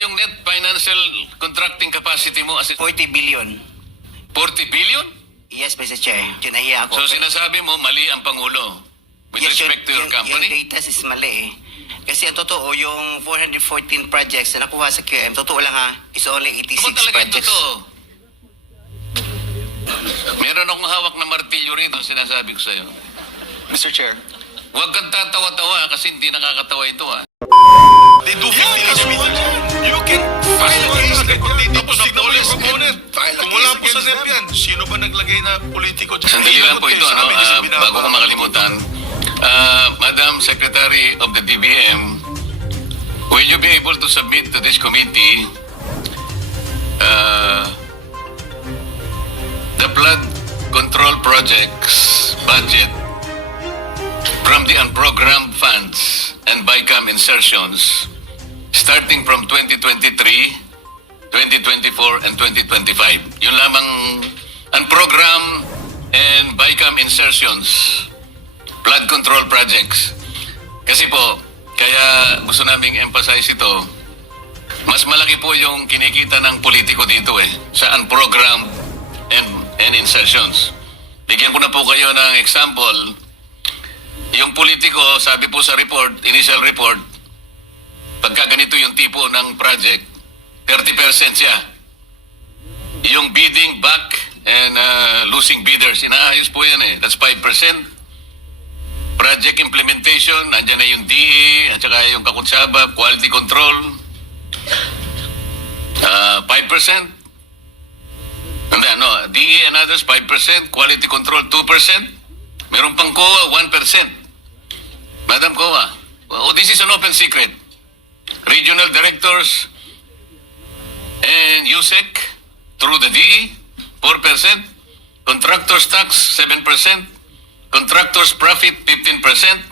Yung net financial contracting capacity mo as 40 billion. 40 billion? Yes, Mr. Chair. Tinahiya ako. So sinasabi mo mali ang Pangulo with Yes, respect to your company? Yung data is mali eh. Kasi ang totoo, yung 414 projects na nakuha sa QM, totoo lang ha, is only 86 Ano ba talaga yung projects. totoo? Meron akong hawak na martilyo rito, sinasabi ko sa'yo. Mr. Chair, Huwag kang tatawa-tawa kasi hindi nakakatawa ito ha. They do 50 millimeters. You can file a case against tapos tignan mo yung proponent. Kumula po sa NEP yan. Sino ba naglagay na politiko? Sandali lang po ito, bago ko makalimutan. Madam Secretary of the DBM, will you be able to submit to this committee the flood control projects budget from the unprogrammed funds and BICAM insertions starting from 2023, 2024, and 2025. Yung lamang unprogrammed and BICAM insertions, flood control projects. Kasi po, kaya gusto naming emphasize ito, mas malaki po yung kinikita ng politiko dito sa unprogrammed and insertions. Bigyan ko na po kayo ng example. Yung politiko, sabi po sa report, initial report, pagka ganito yung tipo ng project, 30% siya. Yung bidding back and losing bidders, inaayos po yan That's 5%. Project implementation, andyan na yung DE, at saka yung kakutsaba, quality control, 5%. DE and others, 5%. Quality control, 2%. Meron pang COA, 1%. Madam COA, this is an open secret. Regional directors and USEC through the DE, 4%. Contractors tax, 7%. Contractors profit, 15%.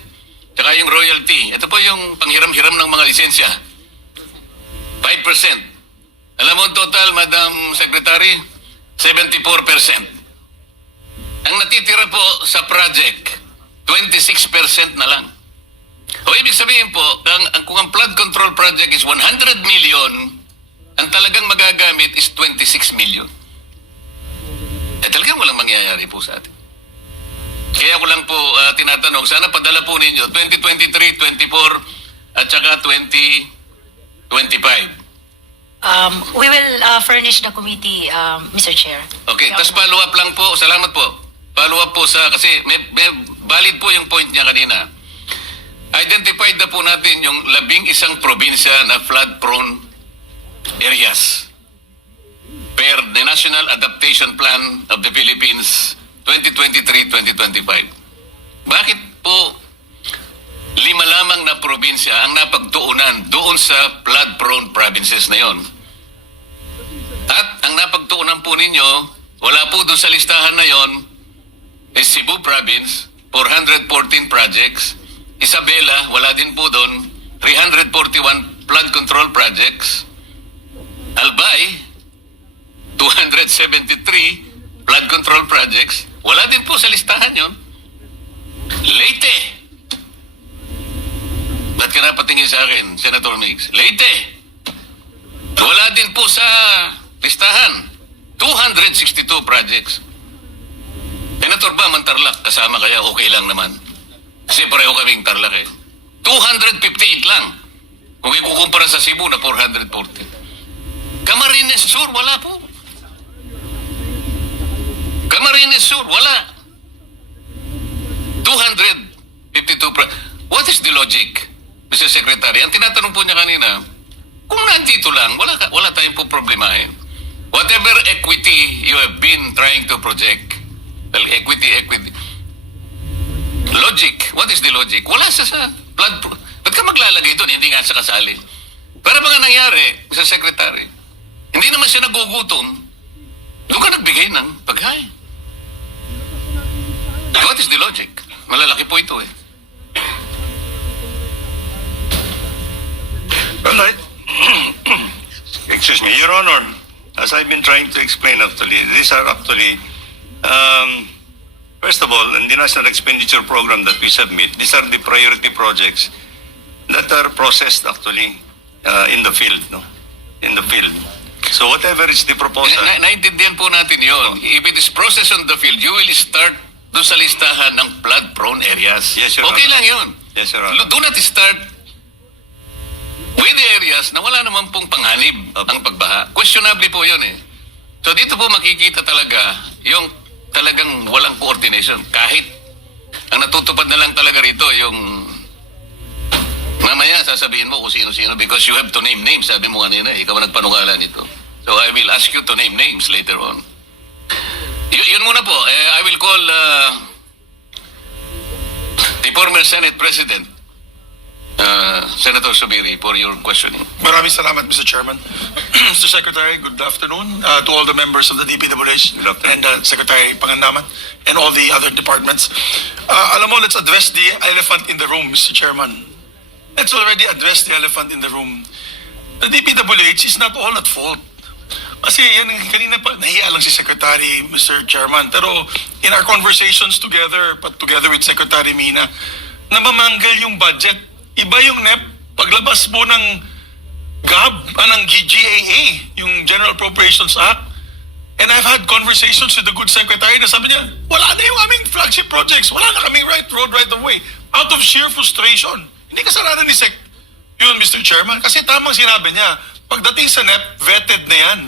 Tsaka yung royalty. Ito po yung panghiram-hiram ng mga lisensya. 5%. Alam mo ang total, Madam Secretary? 74%. Ang natitira po sa project, 26% na lang. O ibig sabihin po, kung ang flood control project is 100 million, ang talagang magagamit is 26 million. Talagang walang mangyayari po sa atin. Kaya ko lang po tinatanong, sana padala po ninyo 2023, 24, at saka 2025. We will furnish the committee, Mr. Chair. Okay, tas follow up lang po. Salamat po. Follow up po kasi may valid po yung point niya kanina. Identified na po natin yung 11 probinsya na flood-prone areas per the National Adaptation Plan of the Philippines 2023-2025. Bakit po 5 lamang na probinsya ang napagtuunan doon sa flood-prone provinces na yon? At ang napagtuunan po ninyo, wala po doon sa listahan na yon, is Cebu Province, 414 projects. Isabela, wala din po doon, 341 flood control projects. Albay, 273 flood control projects. Wala din po sa listahan yon. Leyte. Ba't ka napatingin sa akin, Senator Mix? Leyte. Wala din po sa listahan. 262 projects. Senator ba, Tarlac, kasama kaya okay lang naman? Kasi pareho kaming Tarlac 258 lang. Kung ikukumpara sa Cebu na 440. Camarines Sur, wala po. Camarines Sur, wala. 252 What is the logic, Mr. Secretary? Ang tinatanong po niya kanina, kung nandito lang, wala tayong po problemahin. Whatever equity you have been trying to project, well, equity. Logic. What is the logic? Wala sa flood. Ba't ka maglalagay doon? Hindi nga sa kasali. Pero mga nangyari, Mr. Secretary, hindi naman siya nagugutom. Doon ka nagbigay ng pagkain. What is the logic? Malalaki po ito Well, excuse me, Your Honor, as I've been trying to explain actually, these are actually, first of all, in the National Expenditure Program that we submit, these are the priority projects that are processed actually in the field. No? in the field. So whatever is the proposal, Naintindihan po natin yun. If it is processed on the field, you will start doon sa listahan ng flood-prone areas. Yes, Your Okay Honor. lang yun. Yes, Your Honor. Do not start with the areas na wala naman pong panghanib Opo. ang pagbaha. Questionably po yun eh. So dito po makikita talaga yung talagang walang coordination. Kahit ang natutupad na lang talaga rito yung mamaya sasabihin mo kung sino-sino because you have to name names. Sabi mo kanina, ikaw ang nagpanungala nito. So I will ask you to name names later on. Yun muna po. I will call the former Senate President, Senator Subiri, for your questioning. Maraming salamat, Mr. Chairman. Mr. Secretary, good afternoon to all the members of the DPWH Good afternoon. and Secretary Pangandaman and all the other departments. Alam mo, let's address the elephant in the room, Mr. Chairman. Let's already address the elephant in the room. The DPWH is not all at fault. Kasi yan, kanina pa, nahiya lang si Secretary, Mr. Chairman. Pero in our conversations together, together with Secretary Mina, namamanggal yung budget. Iba yung NEP, paglabas po ng ng GAA, yung General Appropriations Act. And I've had conversations with the good secretary na sabi niya, wala na yung aming flagship projects, wala na kaming road right of way. Out of sheer frustration. Hindi kasalanan ni Sec. Yun, Mr. Chairman. Kasi tamang sinabi niya, pagdating sa NEP, vetted na yan.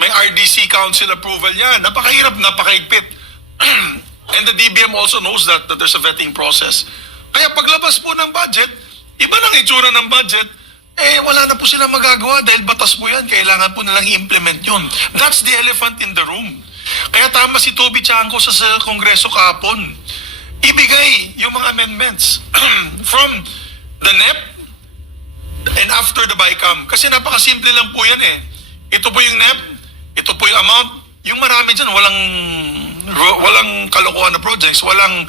May RDC Council approval yan. Napakahirap, napakaigpit. And the DBM also knows that there's a vetting process. Kaya paglabas po ng budget, iba nang itsura ng budget, wala na po silang magagawa dahil batas po yan. Kailangan po nilang i-implement yun. That's the elephant in the room. Kaya tama si Toby Chanco sa Kongreso kahapon. Ibigay yung mga amendments from the NEP and after the BICAM. Kasi napakasimple lang po yan eh. Ito po yung NEP, ito po yung amount. Yung marami dyan, walang kalokohan na projects, walang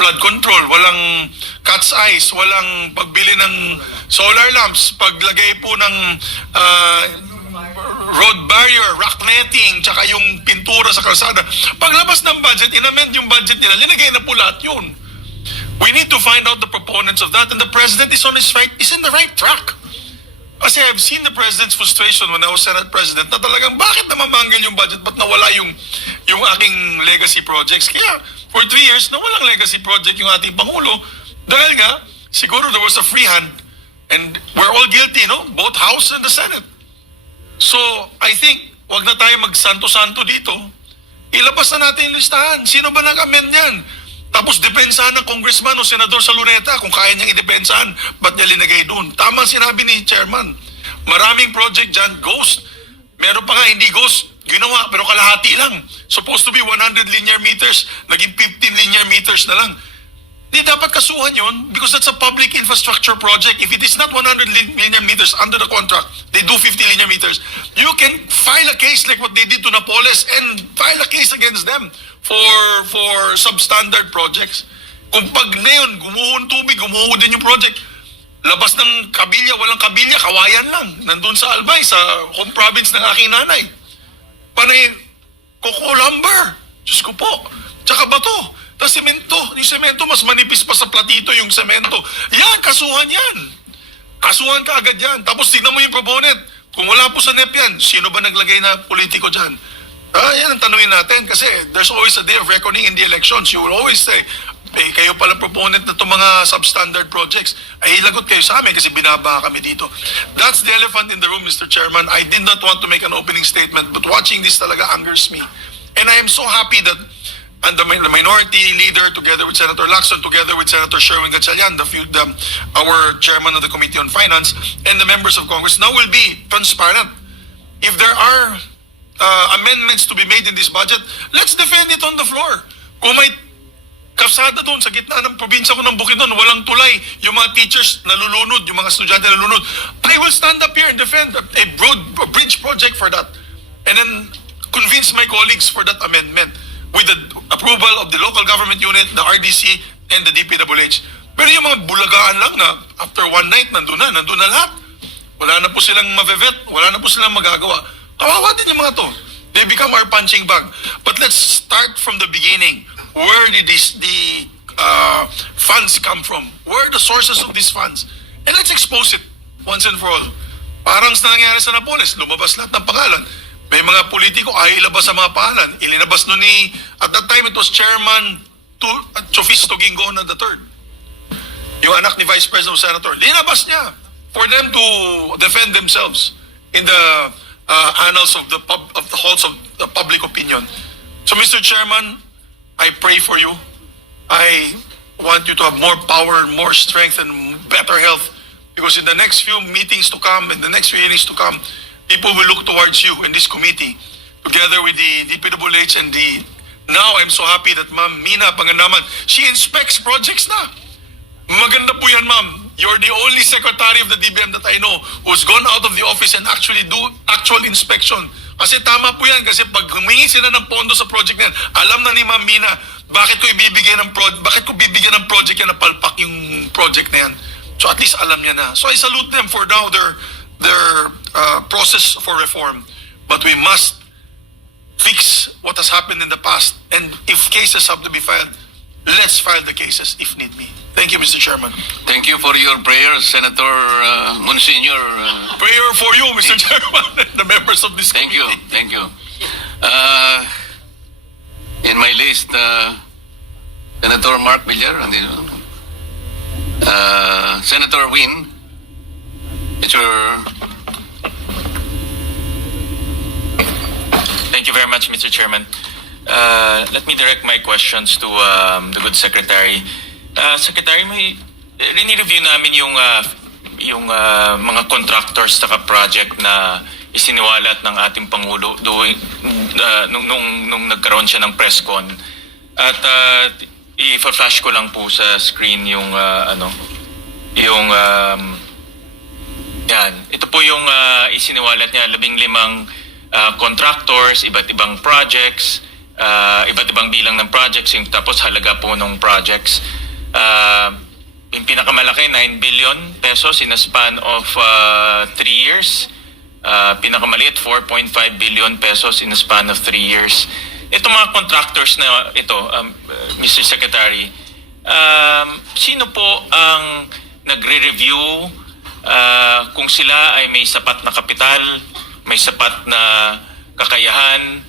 flood control, walang cat's eyes, walang pagbili ng solar lamps, paglagay po ng road barrier, rock netting, tsaka yung pintura sa kalsada. Paglabas ng budget, inamend yung budget nila, linagay na po lahat yun. We need to find out the proponents of that, and the President is in the right track. Kasi I've seen the President's frustration when I was Senate President na talagang bakit namamanggal yung budget, ba't nawala yung aking legacy projects. Kaya for 3 years, nawalang legacy project yung ating Pangulo dahil nga, siguro there was a free hand and we're all guilty, no? Both House and the Senate. So, I think, wag na tayo magsanto-santo dito. Ilabas na natin yung listahan. Sino ba nag-amend yan? Tapos depensahan ng congressman o senador sa Luneta kung kaya niyang idepensahan, ba't niya linagay doon? Tama sinabi ni Chairman. Maraming project dyan, ghost. Meron pa nga hindi ghost, ginawa, pero kalahati lang. Supposed to be 100 linear meters, naging 15 linear meters na lang. Di dapat kasuhan yun because that's a public infrastructure project. If it is not 100 linear meters under the contract, they do 50 linear meters. You can file a case like what they did to Napoles and file a case against them for substandard projects. Kung pag na yun, gumuho ng tubig, gumuho din yung project. Labas ng kabilya, walang kabilya, kawayan lang. Nandun sa Albay, sa home province ng aking nanay. Panay, coco lumber. Diyos ko po. Tsaka bato. Tapos semento. Yung semento, mas manipis pa sa platito yung semento. Yan, kasuhan yan. Kasuhan ka agad yan. Tapos tignan mo yung proponent. Kung wala po sa NEP yan, sino ba naglagay na politiko dyan? Yan ang tanungin natin kasi there's always a day of reckoning in the elections. You will always say, kayo pala proponent na itong mga substandard projects. Ay, lagot kayo sa amin kasi binaba kami dito. That's the elephant in the room, Mr. Chairman. I did not want to make an opening statement, but watching this talaga angers me. And I am so happy that the minority leader, together with Senator Lacson, together with Senator Sherwin Gatchalian, our chairman of the Committee on Finance, and the members of Congress, now will be transparent. If there are amendments to be made in this budget, let's defend it on the floor. Kung may kalsada doon sa gitna ng probinsya ko ng Bukidnon, walang tulay, yung mga teachers nalulunod, yung mga estudyante nalulunod, I will stand up here and defend a bridge project for that. And then convince my colleagues for that amendment with the approval of the local government unit, the RDC, and the DPWH. Pero yung mga bulagaan lang na after one night, nandun na lahat. Wala na po silang mavevet, wala na po silang magagawa. Kawawa din yung mga to. They become our punching bag. But let's start from the beginning. Where did the funds come from? Where are the sources of these funds? And let's expose it once and for all. Parang sa nangyari sa Napoles, lumabas lahat ng pangalan. May mga politiko ay ilabas sa mga pangalan. Ilinabas nun ni, at that time it was Chairman Chofisto Gingonan III. Yung anak ni Vice President Senator. Linabas niya for them to defend themselves in the annals of the halls of public opinion. So Mr. Chairman, I pray for you. I want you to have more power, more strength, and better health. Because in the next few meetings to come, in the next few hearings to come, people will look towards you in this committee, together with the DPWH and the... Now, I'm so happy that Ma'am Mina Panganaman, she inspects projects na. Maganda po yan, Ma'am. You're the only secretary of the DBM that I know who's gone out of the office and actually do actual inspection. Kasi tama po yan, kasi pag humingi sila ng pondo sa project na yan, alam na ni Ma'am Mina, bakit ko bibigyan ng project yan na palpak yung project na yan. So at least alam niya na. So I salute them for now their process for reform. But we must fix what has happened in the past. And if cases have to be filed, let's file the cases if need be. Thank you, Mr. Chairman. Thank you for your prayers, Senator Monsignor. Prayer for you, Mr. Chairman, and the members of this Thank you, committee. thank you. In my list, Senator Mark Villar, Senator Win, Mr. Thank you very much, Mr. Chairman. Let me direct my questions to the good Secretary. Secretary, may rini-review namin yung mga contractors sa project na isiniwalat ng ating Pangulo nung nagkaroon siya ng press con. At i-flash ko lang po sa screen yung yan. Ito po yung isiniwalat niya, 15 contractors, iba't ibang projects, iba't ibang bilang ng projects, yung tapos halaga po ng projects. Yung pinakamalaki, 9 billion pesos in a span of 3 years. Pinakamaliit, 4.5 billion pesos in a span of 3 years. Itong mga contractors na ito, Mr. Secretary, sino po ang nagre-review kung sila ay may sapat na kapital, may sapat na kakayahan,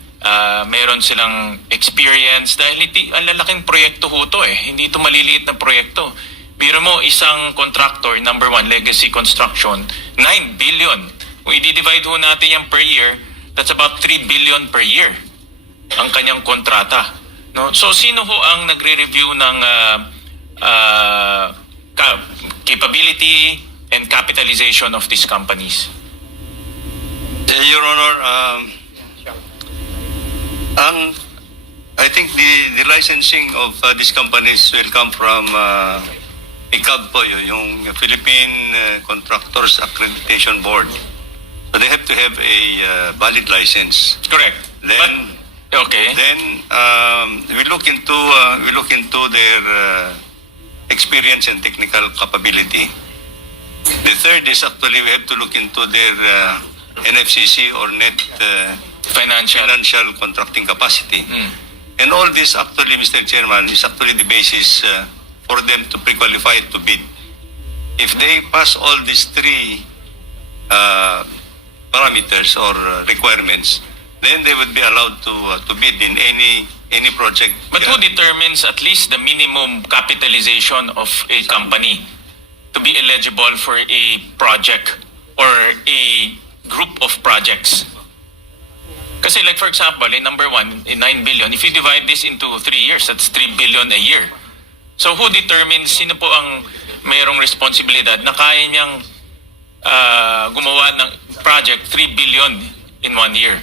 meron silang experience, dahil ang lalaking proyekto ho to hindi ito maliliit na proyekto. Biro mo, isang contractor, number 1, Legacy Construction, 9 billion. Kung i-divide ho natin yan per year, that's about 3 billion per year ang kanyang kontrata. No? So, sino ho ang nagre-review ng capability and capitalization of these companies? Your Honor, I think the licensing of these companies will come from PICAB po, yung Philippine Contractors Accreditation Board. So they have to have a valid license. Correct. Then, Okay. then we look into their experience and technical capability. The third is actually we have to look into their NFCC or net Financial. financial contracting capacity. Mm. And all this actually, Mr. Chairman, is actually the basis for them to pre-qualify to bid. If they pass all these three parameters or requirements, then they would be allowed to bid in any project. But who determines at least the minimum capitalization of a company to be eligible for a project or a group of projects? Kasi like for example, in number 1, in 9 billion, if you divide this into 3 years, that's 3 billion a year. So who determines, sino po ang mayroong responsibilidad na kaya niyang gumawa ng project 3 billion in 1 year?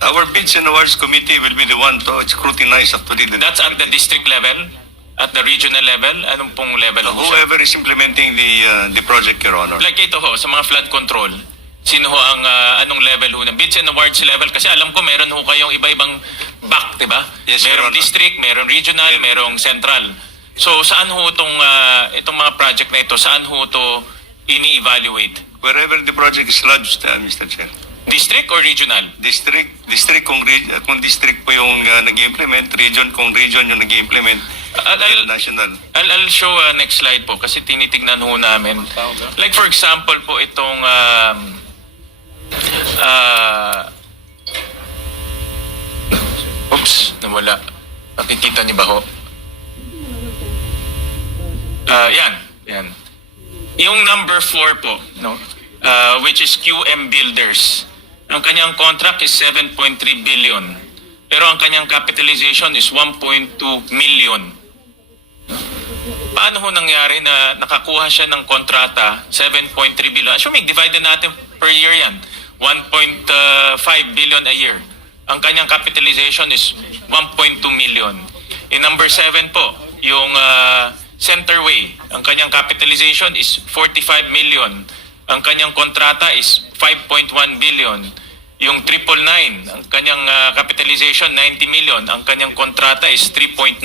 Our bids and awards committee will be the one to scrutinize actually That's at the district level, at the regional level, anong pong level? ho, sir? whoever is implementing the project, Your Honor. Like ito ho, sa mga flood control, sino ho ang anong level ho na bids and awards level? Kasi alam ko meron ho kayong iba-ibang back, di ba? Yes, Your merong Honor. district, merong regional, merong central. So saan ho itong mga project na ito, saan ho ito ini-evaluate? Wherever the project is lodged, Mr. Chair. District or regional? District kung district po yung nag-implement, region kung region yung nag-implement, national. I'll show next slide po kasi tinitignan ho namin. Like for example po itong oops, nawala. Nakikita niyo ba ho? Yan. Yung number 4 po, no? Which is QM Builders. Ang kanyang contract is 7.3 billion. Pero ang kanyang capitalization is 1.2 million. Paano ho nangyari na nakakuha siya ng kontrata, 7.3 billion? Assuming, divided natin per year yan. 1.5 billion a year. Ang kanyang capitalization is 1.2 million. In number 7 po, yung Centerway, ang kanyang capitalization is 45 million. Ang kanyang kontrata is 5.1 billion. Yung 999, ang kanyang capitalization 90 million. Ang kanyang kontrata is 3.9.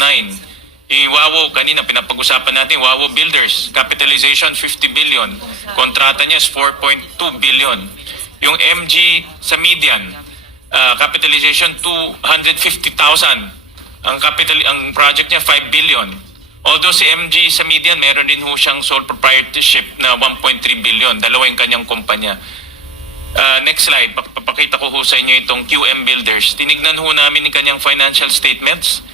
Yung Wawo, kanina pinapag-usapan natin, Wawo Builders, capitalization 50 billion. Kontrata niya is 4.2 billion. Yung MG sa Median, capitalization 250,000. Ang project niya 5 billion. Although si MG sa Median, meron din ho siyang sole proprietorship na 1.3 billion. Dalawa yung kanyang kumpanya. Next slide, papakita ko ho sa inyo itong QM Builders. Tinignan ho namin yung kanyang financial statements.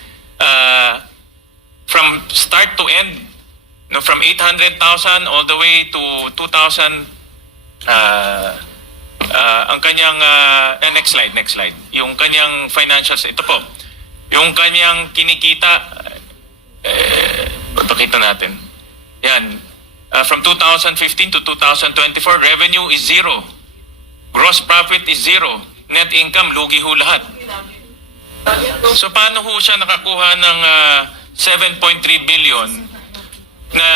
From start to end, no, from 800,000 all the way to 2,000, ang kanyang, next slide. Yung kanyang financials, ito po. Yung kanyang kinikita, papakita natin. Yan. From 2015 to 2024, revenue is 0. Gross profit is 0. Net income, lugi ho lahat. So paano ho siya nakakuha ng 7.3 billion na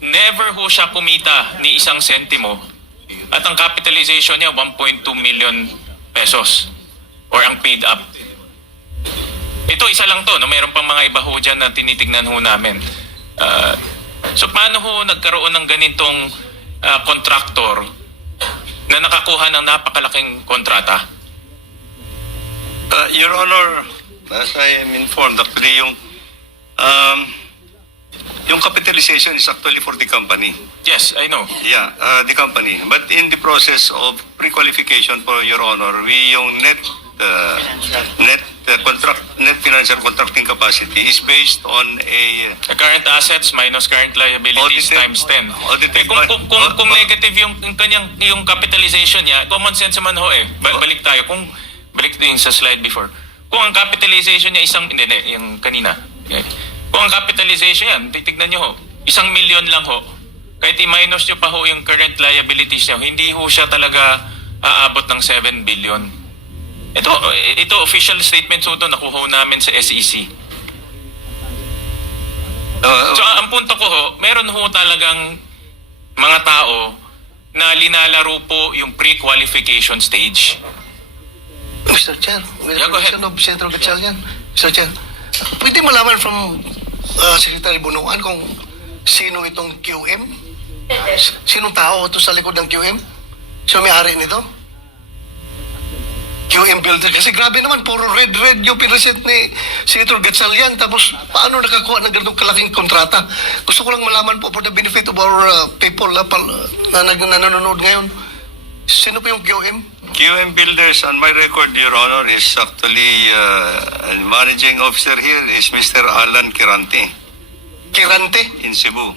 never ho siya kumita ni isang sentimo at ang capitalization niya 1.2 million pesos or ang paid up. Ito isa lang to, no? Mayroon pang mga iba ho dyan na tinitignan ho namin. So paano ho nagkaroon ng ganitong contractor na nakakuha ng napakalaking kontrata? Your Honor, as I am informed, actually yung capitalization is actually for the company. Yes, I know. Yeah, the company. But in the process of pre-qualification for Your Honor, yung net financial contracting capacity is based on The current assets minus current liabilities Audited- times 10. audited Kung negative yung capitalization niya, common sense naman ho eh. Balik tayo. Balik din sa slide before. Kung ang capitalization niya hindi, yung kanina. Okay. Kung ang capitalization yan, titignan niyo ho, 1 million lang ho. Kahit i-minus niyo pa ho yung current liabilities niya, hindi ho siya talaga aabot ng 7 billion. Ito official statement ho ito, nakuha namin sa SEC. So ang punto ko ho, meron ho talagang mga tao na linalaro po yung pre-qualification stage. Mr. Chair, with the Yeah, go ahead. permission of Senator Gatchalian, Mr. Chair, pwede malaman from Secretary Bunuan kung sino itong QM? Sinong tao ito sa likod ng QM? Sino may-ari nito? QM Builder. Kasi grabe naman, puro red yung pinresent ni Senator Gatchalian. Tapos, paano nakakuha ng ganitong kalaking kontrata? Gusto ko lang malaman po for the benefit of our people na nanonood ngayon. Sino po yung QM? QM Builders, on my record, Your Honor, is actually managing officer here is Mr. Alan Kirante Kirante? in Cebu.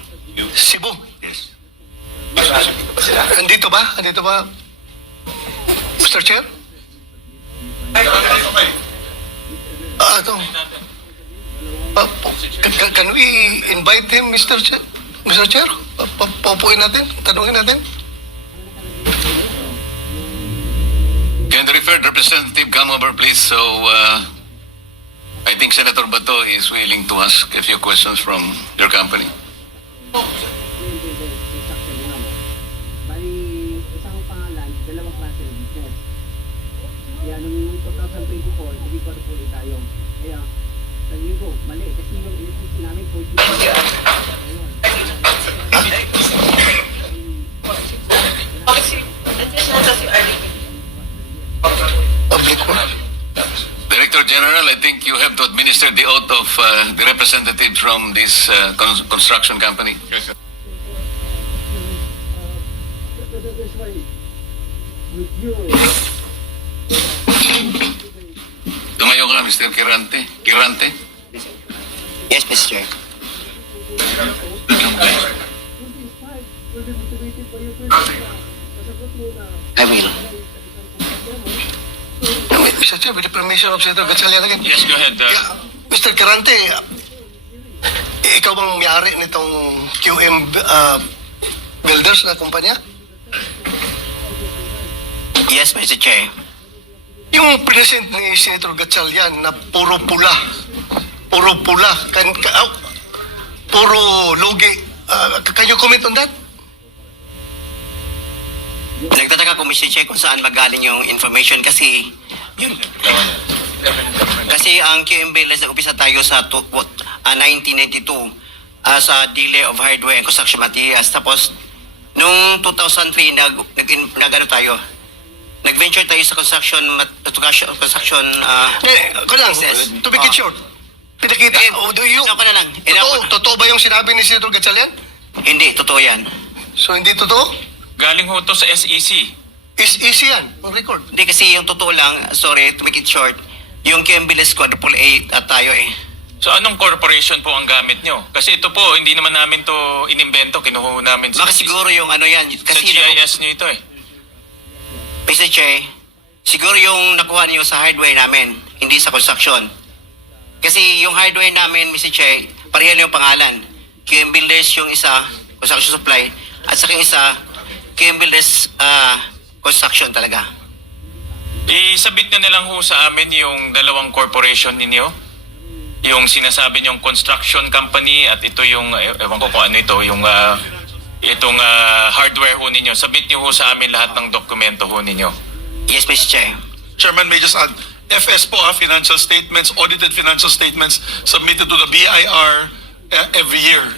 Cebu. Yes. Andito ba? Mr. Chair? Ito. Can we invite him, Mr. Chair? Mr. Chair? Paupuin natin? Tanungin natin? Can the referred representative come over, please? So, I think Senator Bato is willing to ask a few questions from your company. Bali, isang pangalan, dalawang klase ng business. Kaya nung 2024, hindi pa rin ulit tayo. Kaya, sabihin ko, mali. Kasi yung electricity namin, 40%. Ayun. Director General, I think you have to administer the oath of the representative from this construction company. That's why, with you, Tumayo ka, Mr. Kirante. Kirante? Yes, Mr. Chair. will be motivated by your president. Kasagot mo na, I will. Mr. Chair, with the permission of Senator Gatchalian again. Yes, go ahead. Yeah, Mr. Carante, ikaw bang may-ari nitong QM Builders na kumpanya? Yes, Mr. Chair. Yung present ni Senator Gatchalian na puro pula, puro lugi. Can you comment on that? Nagtataka ko, Mr. Chair, kung saan magaling yung information kasi ang QM Builders nag-upisa tayo sa 1992 sa delay of hardware and construction materials. Tapos, nung 2003, nag-venture tayo sa construction business. To make it short, pinakita, Ako na lang. totoo ba yung sinabi ni Senator Gatchalian? Hindi, totoo yan. So, hindi totoo? Galing ho to sa SEC. Is easy yan, ang record. Hindi kasi yung totoo lang, sorry, to make it short, yung QM Builders quadruple A at tayo eh. So anong corporation po ang gamit nyo? Kasi ito po, hindi naman namin to inimbento, kinuha namin sa Baka siguro yung ano yan, sa kasi GIS nyo ito eh. Mr. Che, siguro yung nakuha niyo sa hardware namin, hindi sa construction. Kasi yung hardware namin, Mr. Che, pareho yung pangalan. QM Builders yung isa, construction supply, at sa yung isa, QM Builders construction talaga. Isabit nyo na lang ho sa amin yung dalawang corporation ninyo. Yung sinasabi nyong construction company at ito yung, ewan ko kung ano ito, yung itong hardware ho ninyo. Sabit nyo ho sa amin lahat ng dokumento ho ninyo. Yes, Mr. Che. Chairman, may just add, FS po, financial statements, audited financial statements submitted to the BIR every year.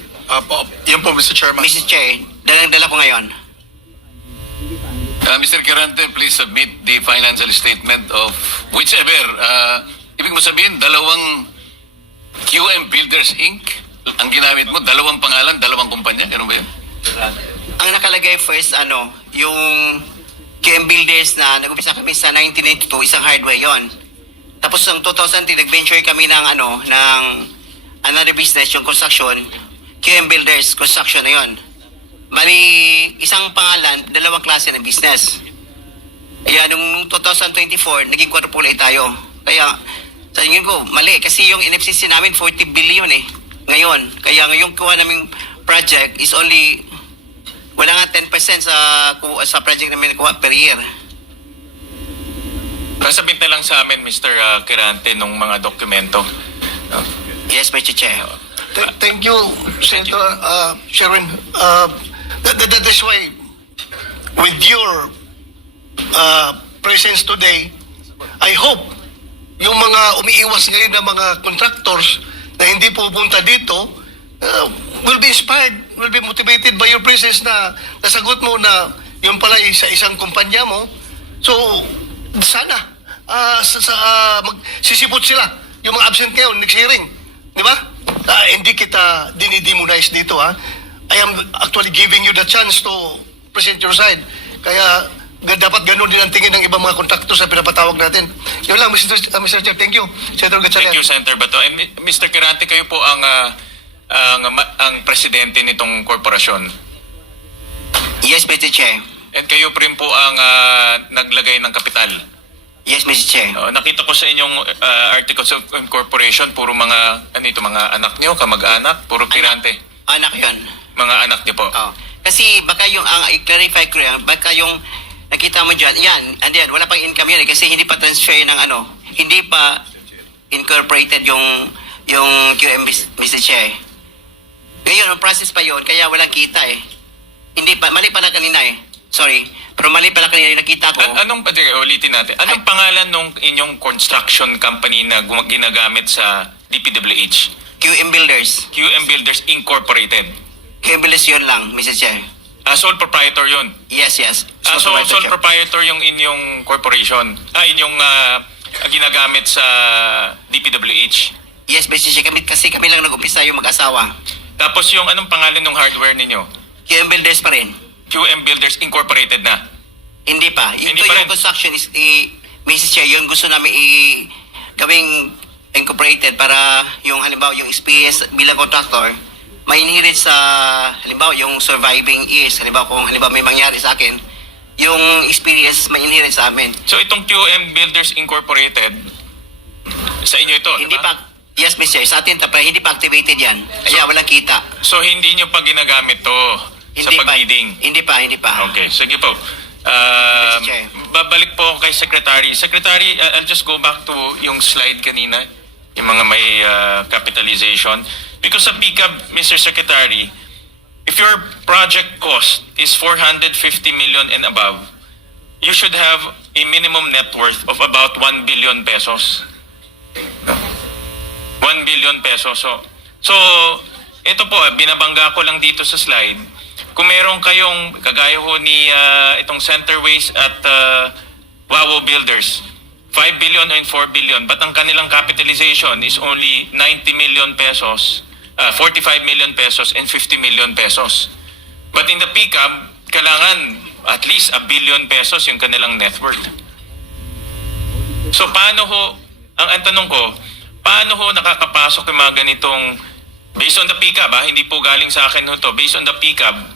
Yan po, Mr. Chairman. Mr. Che, dalang-dala ko ngayon. Mr. Kirante, please submit the financial statement of whichever. Ibig mo sabihin, dalawang QM Builders Inc. Ang ginamit mo, dalawang pangalan, dalawang kumpanya. Ano ba yun? Ang nakalagay first, yung QM Builders na nag-umpisa kami sa 1992, isang hardware yon. Tapos ng 2003, nag-venture kami ng another business, yung construction, QM Builders, construction na yon. Bali, isang pangalan, dalawang klase ng business. Kaya nung 2024, naging quadruple A tayo. Kaya, sa tingin ko, mali. Kasi yung NFCC namin, 40 billion eh. Ngayon. Kaya ngayong kuha naming project is only, wala nga 10% sa project namin nakuha per year. Kasabit na lang sa amin, Mr. Kirante, nung mga dokumento. Yes, Mr. Chair. Thank you, Senator Sherwin. That is why, with your presence today, I hope yung mga umiiwas ngayon na mga contractors na hindi pupunta dito will be inspired, will be motivated by your presence na nasagot mo na yung pala sa isang kumpanya mo. So, sana magsisipot sila yung mga absent ngayon, next hearing. Di ba? Hindi kita dinidemonize dito, ha? I am actually giving you the chance to present your side. Kaya dapat ganun din ang tingin ng ibang mga contractors na pinapatawag natin. Yun lang, Mr. Chair. Thank you, Senator Gatchalian. Thank you, Senator Bato. And Mr. Kirante, kayo po ang presidente nitong korporasyon. Yes, Mr. Chair. And kayo pa rin po ang naglagay ng kapital. Yes, Mr. Chair. Nakita ko sa inyong articles of incorporation, puro mga anak niyo, kamag-anak, puro Kirante. Anak yun. Mga anak niyo po. Oh. Kasi baka yung, i-clarify ko yan, baka yung nakita mo dyan, and then, wala pang income yan kasi hindi pa transfer ng hindi pa incorporated yung QM, Mr. Chair. Ngayon, ang process pa yon kaya walang kita eh. Hindi pa, mali pa na kanina eh. Sorry, pero mali pala kanina yung nakita ko. Ulitin natin. Anong pangalan nung inyong construction company na ginagamit sa DPWH? QM Builders. QM Builders Incorporated. QM Builders yun lang, Mr. Chair. Sole proprietor yun. Yes, yes. So, Supervisor sole Chair. proprietor yung inyong corporation. Inyong ginagamit sa DPWH. Yes, Mr. Chair. Kami lang nag-umpisa yung mag-asawa. Tapos yung anong pangalan ng hardware ninyo? QM Builders pa rin. QM Builders Incorporated na. Hindi pa. Hindi Ito pa yung rin. construction is, Mrs. Chair, yung gusto namin gawing incorporated para yung halimbawa yung SPS bilang contractor, ma-inherit sa halimbawa yung surviving years. Halimbawa kung halimbawa may mangyari sa akin, yung experience ma-inherit sa amin. So itong QM Builders Incorporated, sa inyo ito, Hindi diba? pa, yes, Mr. Chair, sa atin, hindi pa activated yan. Kaya walang kita. So hindi nyo pa ginagamit to sa pag-bidding? Hindi pa. Okay, sige po. Mr. Chair. Babalik po ako kay Secretary. Secretary, I'll just go back to yung slide kanina, yung mga may capitalization. Because sa PCAB, Mr. Secretary, if your project cost is 450 million and above, you should have a minimum net worth of about 1 billion pesos. 1 billion pesos. So ito po, binabangga ko lang dito sa slide. Kung meron kayong, kagaya ho ni itong Centerways at Wawo Builders, 5 billion and 4 billion, but ang kanilang capitalization is only 90 million pesos, 45 million pesos and 50 million pesos. But in the PCAB, kailangan at least 1 billion pesos yung kanilang net worth. So paano ho, ang tanong ko, paano ho nakakapasok yung mga ganitong, based on the PCAB, hindi po galing sa akin ho to, based on the PCAB,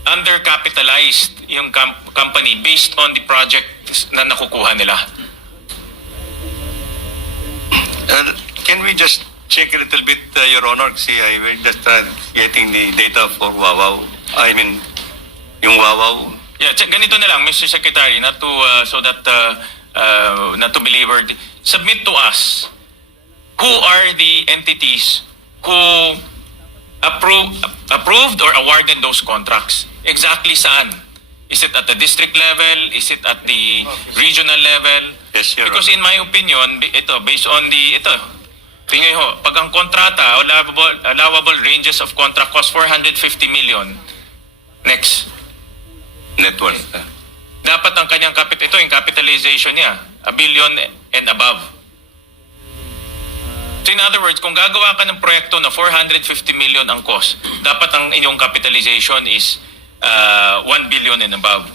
undercapitalized yung company based on the project na nakukuha nila. Can we just check a little bit, Your Honor? Kasi we're just getting the data for Wawaw. I mean, yung Wawaw. Yeah, ganito na lang, Mr. Secretary, not to so that not to belabor. Submit to us who are the entities who approved or awarded those contracts. Exactly saan? Is it at the district level? Is it at the regional level? Yes, Your Because in Honor. my opinion, ito, based on tingin ho, pag ang kontrata, allowable ranges of contract cost 450 million. Next. Net worth. Dapat ang kanyang ito yung capitalization niya, 1 billion and above. So in other words, kung gagawa ka ng proyekto na 450 million ang cost, dapat ang inyong capitalization is 1 billion and above.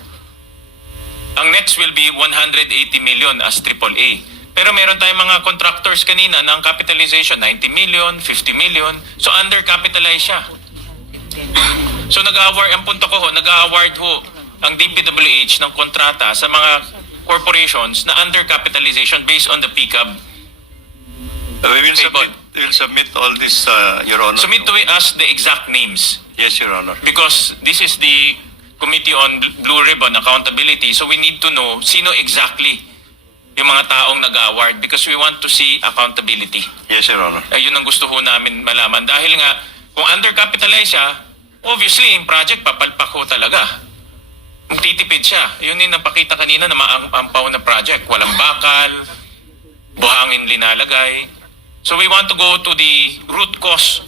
Ang next will be 180 million as AAA. Pero meron tayong mga contractors kanina na ang capitalization 90 million, 50 million. So undercapitalized siya. So nag-award, ang punto ko ho, nag-award ho ang DPWH ng kontrata sa mga corporations na undercapitalization based on the PCAB. We'll submit all this, Your Honor. Submit to us the exact names Yes, Your Honor. because this is the Committee on Blue Ribbon Accountability, so we need to know sino exactly yung mga taong nag-award because we want to see accountability. Yes, Your Honor. Yun ang gusto ho namin malaman. Dahil nga, kung undercapitalized siya, obviously, yung project papalpak ho talaga. Magtitipid siya. Yun yung napakita kanina na maampaw na project. Walang bakal, buhangin linalagay. So we want to go to the root cause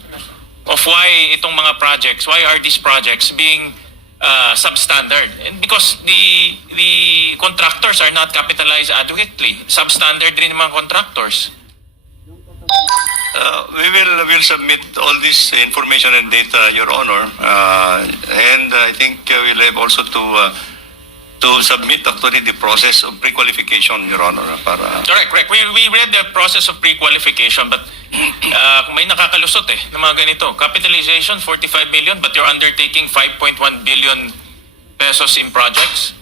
of why itong mga projects, why are these projects being substandard? And because the contractors are not capitalized adequately. Substandard rin yung mga contractors. We'll submit all this information and data, Your Honor, and I think we'll have also to submit actually the process of pre-qualification, Your Honor, para Correct. We read the process of pre-qualification, but may nakakalusot ng mga ganito. Capitalization, 45 million, but you're undertaking 5.1 billion pesos in projects.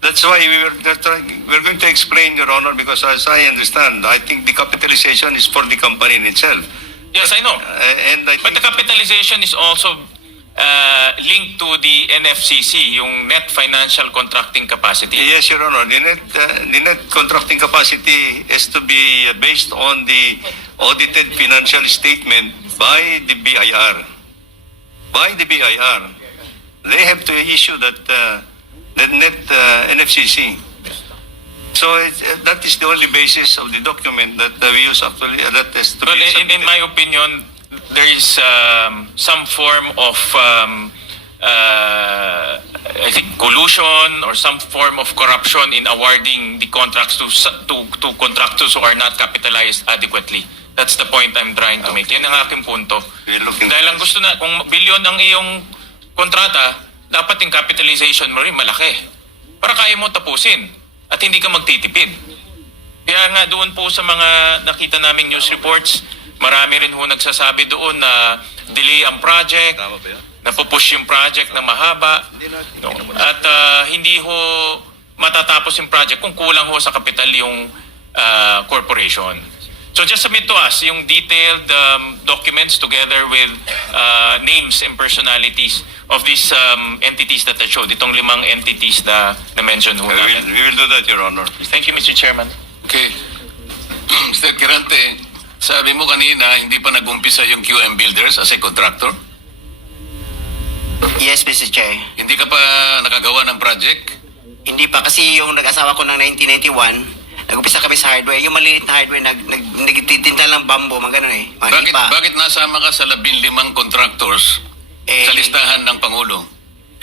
that's why we're going to explain, Your Honor, because as I understand, I think the capitalization is for the company in itself. Yes, I know. And I But think the capitalization is also linked to the NFCC, yung net financial contracting capacity. yes, Your Honor, the net contracting capacity is to be based on the audited financial statement by the BIR. By the BIR. They have to issue that net NFCC. So that is the only basis of the document that we use actually. That is to Well, be in submitted. my opinion, there is some form of, I think, collusion or some form of corruption in awarding the contracts to contractors who are not capitalized adequately. That's the point I'm trying to make. Yan ang aking punto. We'll look into Dahil ang this. gusto na, kung bilyon ang iyong kontrata, dapat yung capitalization mo rin malaki. Para kaya mo tapusin at hindi ka magtitipid. Kaya nga doon po sa mga nakita naming news reports, marami rin ho nagsasabi doon na delay ang project, Tama ba yan? napupush yung project na mahaba, no? At hindi ho matatapos yung project kung kulang ho sa kapital yung corporation. So just submit to us yung detailed documents together with names and personalities of these entities that I showed. Itong 5 entities na na-mention ho namin. We will do that, Your Honor. Thank you, Mr. Chairman. Okay. Mr. Kirante, sabi mo kanina, hindi pa nag-umpisa yung QM Builders as a contractor? Yes, Mr. Chair. Hindi ka pa nakagawa ng project? Hindi pa kasi yung nag-asawa ko ng 1991, nag-upisa kami sa hardware. Yung maliit na hardware, nagtitinda lang bambo, mga ganun eh. Mga Bakit, ipa. bakit nasama ka sa 15 contractors sa listahan ng Pangulo?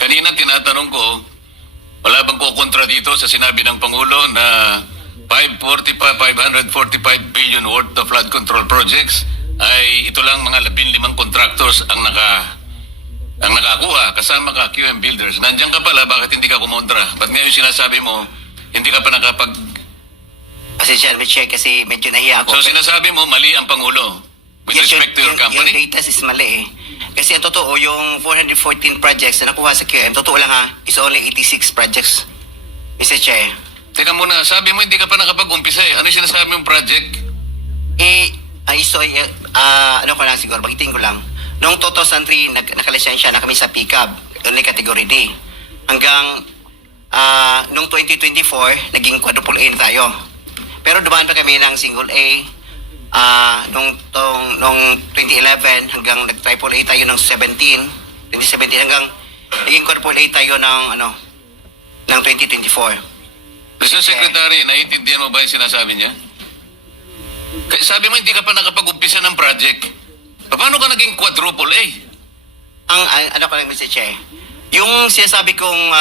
Kanina tinatanong ko, wala bang kukontra dito sa sinabi ng Pangulo na 545 billion worth of flood control projects ay ito lang mga 15 contractors ang nakakuha, kasama ka QM Builders. Nandiyan ka pala, bakit hindi ka kumontra? Ba't ngayon sinasabi mo, hindi ka pa nakapag... Pasensya, Mr. Chair, kasi medyo nahiya ako. So sinasabi mo, mali ang Pangulo with Yes, respect to your yung company? data is mali eh. Kasi ang totoo, yung 414 projects na nakuha sa QM, totoo lang ha, is only 86 projects. Mr. Chair. Teka muna, sabi mo hindi ka pa nakapag-umpisa eh. Ano yung sinasabi mong project? Ano ko lang siguro, bagitin ko lang. Noong 2003, nakalisensya na kami sa pickup, only category D. Hanggang noong 2024, naging quadruple A na tayo. Pero dumaan pa kami ng single A, noong 2011 hanggang nag-triple A tayo ng 2017 hanggang naging quadruple A tayo ng ng 2024. Mr. Secretary, naiintindihan mo ba yung sinasabi niya? Sabi mo hindi ka pa nakapag-umpisa ng project. Paano ka naging quadruple A? Ano ko lang, Mr. Che, yung sinasabi kong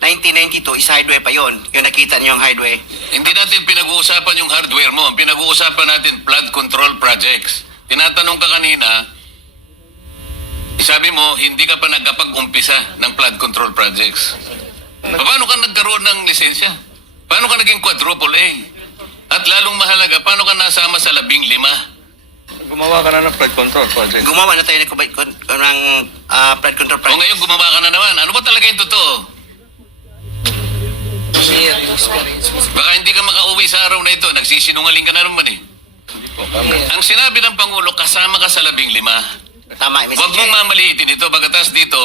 1992 is hardware pa yon. Yung nakita niyo yung hardware. Hindi natin pinag-uusapan yung hardware mo. Ang pinag-uusapan natin, flood control projects. Tinatanong ka kanina, sabi mo, hindi ka pa nagkapag-umpisa ng flood control projects. Paano ka nagkaroon ng lisensya? Paano ka naging quadruple A? At lalong mahalaga, paano ka nasama sa 15? Gumawa ka na ng flood control project. Gumawa na tayo ng flood control O project. ngayon gumawa ka na naman. Ano ba talaga yung totoo? Baka hindi ka makauwi sa araw na ito. Nagsisinungaling ka na naman eh. Ang sinabi ng Pangulo, kasama ka sa 15. Tama, Mr. Huwag Che. mong mamaliitin ito. Pagkatas dito,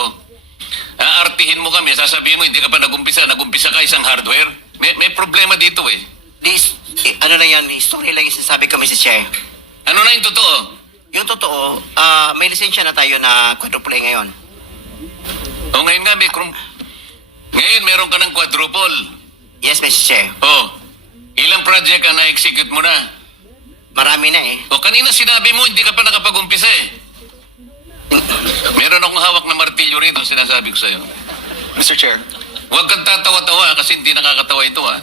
aartihin mo kami. Sasabihin mo, hindi ka pa nag-umpisa. Nag-umpisa ka isang hardware. May problema dito eh. Ano lang yan, history lang yung sinasabi ko, Mr. Che. Ano na yung totoo? Yung totoo, may lisensya na tayo na quadruple A ngayon. O ngayon nga, ngayon meron ka ng quadruple. Yes, Mr. Che. O, ilang project ka na-execute mo na? Marami na eh. O kanina sinabi mo, hindi ka pa nakapag-umpisa eh. Meron akong hawak na martilyo rito, sinasabi ko sa'yo. Mr. Chair, Huwag kang tatawa-tawa kasi hindi nakakatawa ito ha.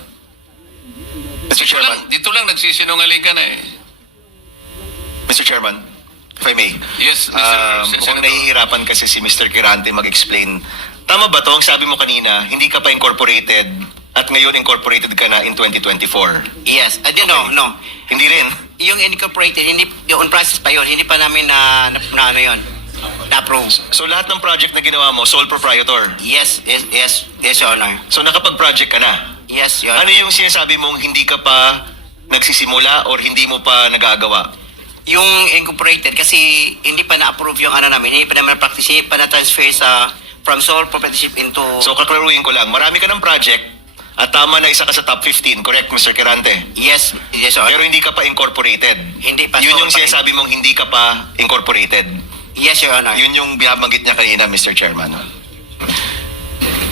Mr. Chairman, Dito lang nagsisinungaling ka na eh. Mr. Chairman, if I may. Yes, Mr. Mukhang Senator. nahihirapan kasi si Mr. Kirante mag-explain. Tama ba to? Ang sabi mo kanina, hindi ka pa incorporated at ngayon incorporated ka na in 2024. Yes. No. Hindi rin. Yung incorporated, hindi, yung on process pa yun, hindi pa namin na ano yun, na-approve. So lahat ng project na ginawa mo, sole proprietor. Yes, Your Honor. So nakapag-project ka na. Yes, Your Ano Honor. yung sinasabi mong hindi ka pa nagsisimula or hindi mo pa nagagawa? Yung incorporated, kasi hindi pa na-approve yung ano namin, hindi pa naman na-practice, hindi pa na-transfer from sole proprietorship into... So kaklaruhin ko lang, marami ka ng project at tama na isa ka sa top 15, correct Mr. Kirante? Yes, Your Honor. Pero hindi ka pa incorporated. Hindi pa. Yun yung sole pa rin. sinasabi mong hindi ka pa incorporated. Yes, Your Honor. Yun yung binabanggit niya kanina, Mr. Chairman.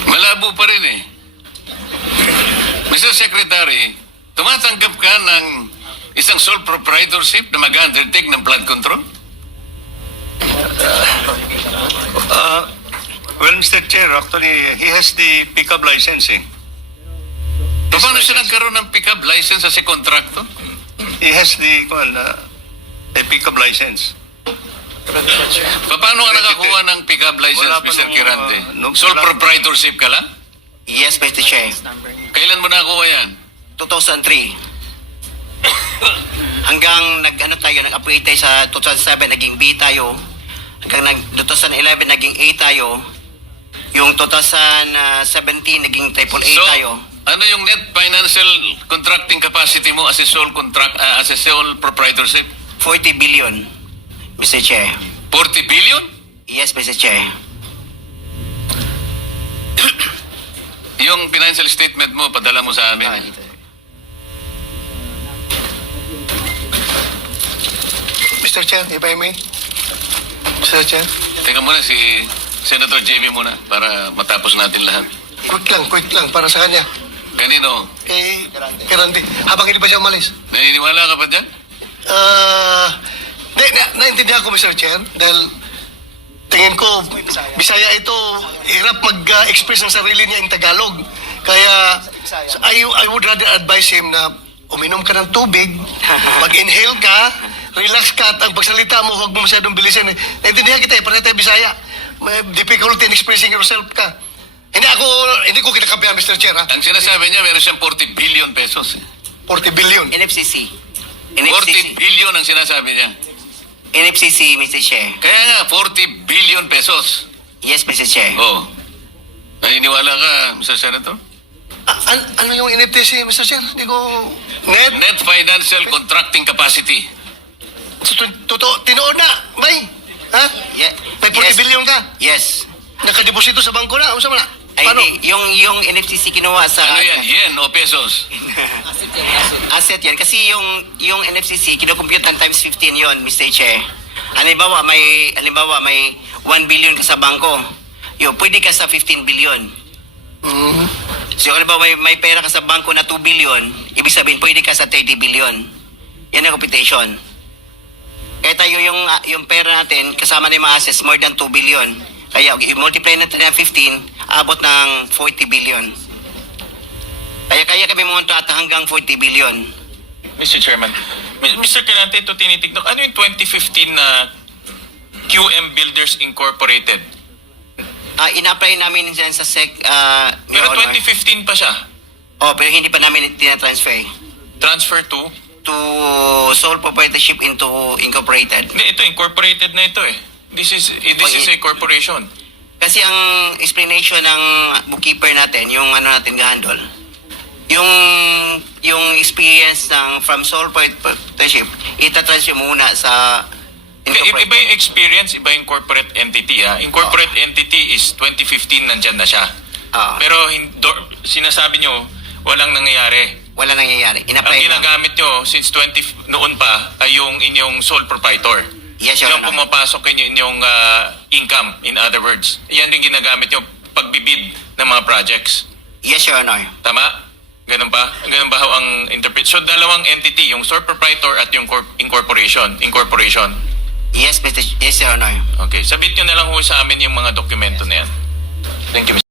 Malabo pa rin eh. Mr. Secretary, tumatanggap ka ng isang sole proprietorship na mag-undertake ng flood control? Well, Mr. Chair, actually, he has the pickup licensing. Paano siya nagkaroon ng pick-up license as a contractor? He has the a pickup license. Paano ka nakakuha ng pick-up license, Wala pa Mr. nung, Kirante? wala Sole pa. proprietorship ka lang? Yes, Mr. Chair. Kailan mo nakuha yan? 2003. Hanggang nag-upgrade tayo sa 2007, naging B tayo. Hanggang 2011, naging A tayo. Yung 2017, naging triple A tayo. Ano yung net financial contracting capacity mo as a sole as a sole proprietorship? 40 billion, Mr. Chair. 40 billion? Yes, Mr. Chair. Yung financial statement mo, padala mo sa amin. Mr. Chair, if I may. Mr. Chair, Teka muna si Senator JB muna para matapos natin lahat. quick lang para sa kanya. Kanino? Kay Randy. Habang hindi pa siya umalis. Naniniwala ka pa dyan? Naintindihan ko, Mr. Chair, dahil tingin ko, Bisaya ito, hirap mag-express ng sarili niya in Tagalog. Kaya, I would rather advise him na uminom ka ng tubig, mag-inhale ka, relax ka, at ang pagsalita mo, huwag mo masyadong bilisin. Naintindihan kita, pareho tayo Bisaya. May difficulty in expressing yourself ka. Hindi ko kinakabihan, Mr. Chair, ha? Ang sinasabi niya, meron siyang 40 billion pesos. 40 billion. NFCC. 40 billion ang sinasabi niya. NFCC, Mr. Chair. Kaya nga, 40 billion pesos. Yes, Mr. Chair. Oh. Naniniwala ka, Mr. Senator? Ano yung NFTC, Mr. Chair? Hindi ko... Net financial contracting capacity. Totoo, tinoon na, may. Ha? Yeah. May 40 billion ka. Yes. Nakadeposito sa bangko na. Ano sa mga? Ay, hindi. Yung NFCC kinuha sa... Ano yan? Yen o pesos? Asset yan. Kasi yung NFCC, kinukompute ng times 15 yon, Mr. Chair. Halimbawa, may 1 billion ka sa bangko. Pwede ka sa 15 billion. So, halimbawa, may pera ka sa bangko na 2 billion, ibig sabihin, pwede ka sa 30 billion. Yan ang computation. Kaya tayo yung pera natin, kasama na yung mga assets, more than 2 billion. Kaya, i-multiply natin na 15, abot ng 40 billion. Kaya kami pumunta at hanggang 40 billion. Mr. Chairman, Mr. Kirante, ito tinitignan. Ano yung 2015 na QM Builders Incorporated? Ina-apply namin dyan sa SEC. Pero Your Honor. 2015 pa siya. Pero hindi pa namin tinatransfer Transfer to? to sole proprietorship into incorporated. Hindi, ito incorporated na ito eh. This is a corporation. Kasi ang explanation ng bookkeeper natin, yung natin gahandol, yung experience from sole proprietorship, itatransfer muna sa Iba yung experience, iba yung corporate entity. Incorporate entity is 2015 nandyan na siya. Pero sinasabi nyo, walang nangyayari. Wala nangyayari. Ang In-apply lang. ginagamit nyo since noon pa ay yung inyong sole proprietor. Yes, Your Yung Honor. pumapasok inyong income, in other words. Yan din ginagamit nyo pagbibid ng mga projects. Yes, Your Honor. Tama? Ganun ba? Ganun ba ang interpret? So, dalawang entity, yung sole proprietor at yung incorporation. Yes, Your Honor. Okay. Sabit nyo na lang ho sa amin yung mga dokumento na yan. Thank you, Mr.